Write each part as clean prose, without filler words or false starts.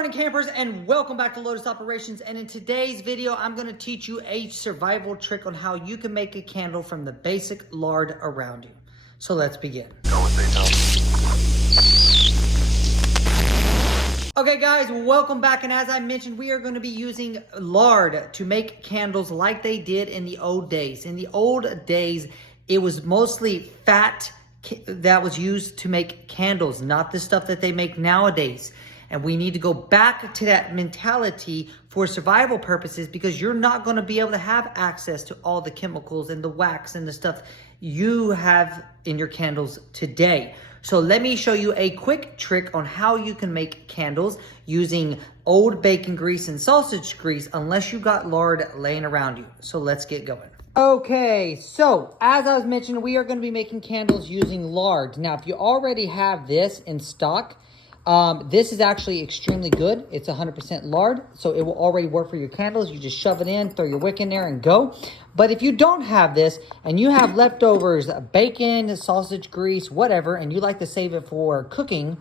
morning, campers, and welcome back to Lotus Operations. And in today's video, I'm going to teach you a survival trick on how you can make a candle from the basic lard around you. So let's begin. Okay guys, welcome back, and as I mentioned, we are going to be using lard to make candles like they did in the old days. In the old days, it was mostly fat that was used to make candles, not the stuff that they make nowadays. And we need to go back to that mentality for survival purposes, because you're not going to be able to have access to all the chemicals and the wax and the stuff you have in your candles today. So let me show you a quick trick on how you can make candles using old bacon grease and sausage grease, unless you got lard laying around you. So let's get going. Okay, so as I was mentioning, we are going to be making candles using lard. Now, if you already have this in stock, this is actually extremely good. It's 100% lard, so it will already work for your candles. You just shove it in, throw your wick in there, and go. But if you don't have this, and you have leftovers, bacon, sausage grease, whatever, and you like to save it for cooking,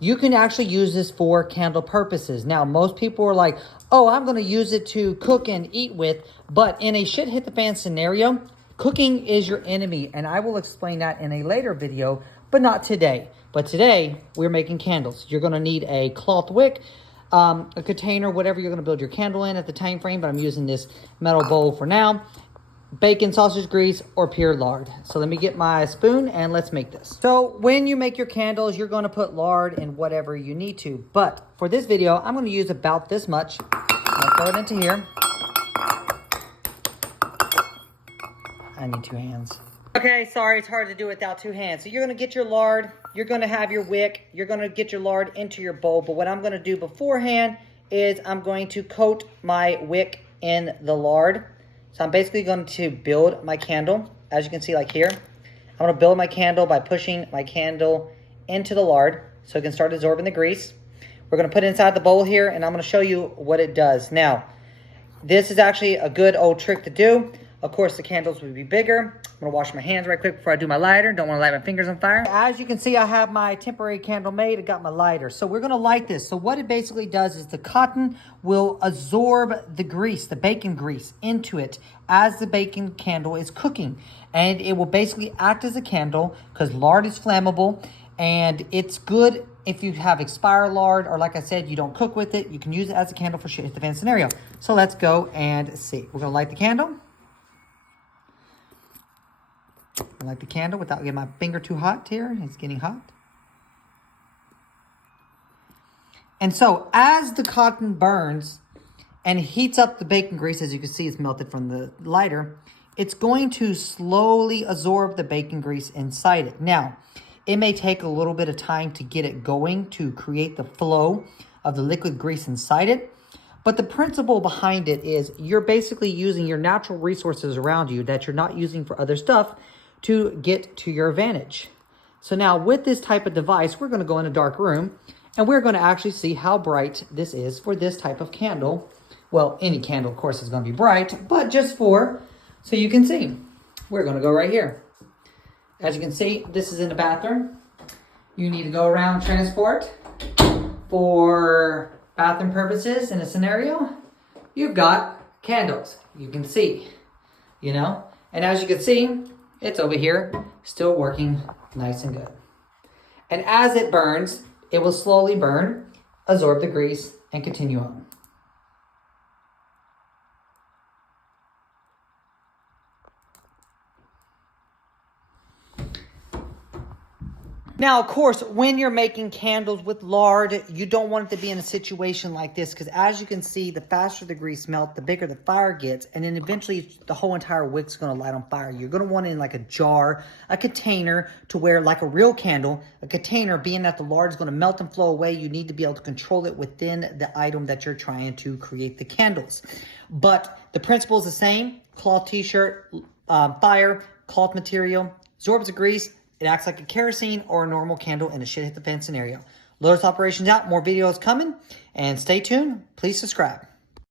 you can actually use this for candle purposes. Now, most people are like, oh, I'm going to use it to cook and eat with, but in a shit hit the fan scenario, cooking is your enemy, and I will explain that in a later video, but not today. But today, we're making candles. You're going to need a cloth wick, a container, whatever you're going to build your candle in at the time frame, but I'm using this metal bowl for now. Bacon, sausage grease, or pure lard. So let me get my spoon and let's make this. So when you make your candles, you're going to put lard in whatever you need to. But for this video, I'm going to use about this much. I'll throw it into here. I need two hands. Okay, sorry, it's hard to do without two hands. So you're going to get your lard, you're going to have your wick, you're going to get your lard into your bowl. But what I'm going to do beforehand is I'm going to coat my wick in the lard. So I'm basically going to build my candle. As you can see, like here, I'm going to build my candle by pushing my candle into the lard so it can start absorbing the grease. We're going to put it inside the bowl here, and I'm going to show you what it does. Now, this is actually a good old trick to do. Of course, the candles would be bigger. I'm going to wash my hands right quick before I do my lighter. Don't want to light my fingers on fire. As you can see, I have my temporary candle made. I got my lighter. So we're going to light this. So what it basically does is the cotton will absorb the grease, the bacon grease, into it as the bacon candle is cooking. And it will basically act as a candle because lard is flammable. And it's good if you have expired lard, or like I said, you don't cook with it. You can use it as a candle for shit hit the fan scenario. So let's go and see. We're going to light the candle. I like the candle without getting my finger too hot here. It's getting hot. And so as the cotton burns and heats up the bacon grease, as you can see, it's melted from the lighter, it's going to slowly absorb the bacon grease inside it. Now, it may take a little bit of time to get it going to create the flow of the liquid grease inside it. But the principle behind it is you're basically using your natural resources around you that you're not using for other stuff to get to your advantage. So now with this type of device, we're going to go in a dark room and we're going to actually see how bright this is for this type of candle. Well, any candle, of course, is going to be bright, but just so you can see. We're going to go right here. As you can see, this is in the bathroom. You need to go around transport for bathroom purposes in a scenario. You've got candles. You can see, and as you can see, it's over here, still working nice and good. And as it burns, it will slowly burn, absorb the grease, and continue on. Now, of course, when you're making candles with lard, you don't want it to be in a situation like this, because as you can see, the faster the grease melts, the bigger the fire gets, and then eventually the whole entire wick's going to light on fire. You're going to want it in like a jar, a container, to where like a real candle, a container, being that the lard is going to melt and flow away, you need to be able to control it within the item that you're trying to create the candles. But the principle is the same. Cloth t-shirt, fire, cloth material, absorbs the grease. It acts like a kerosene or a normal candle in a shit hit the fan scenario. Lotus Operations out. More videos coming. And stay tuned. Please subscribe.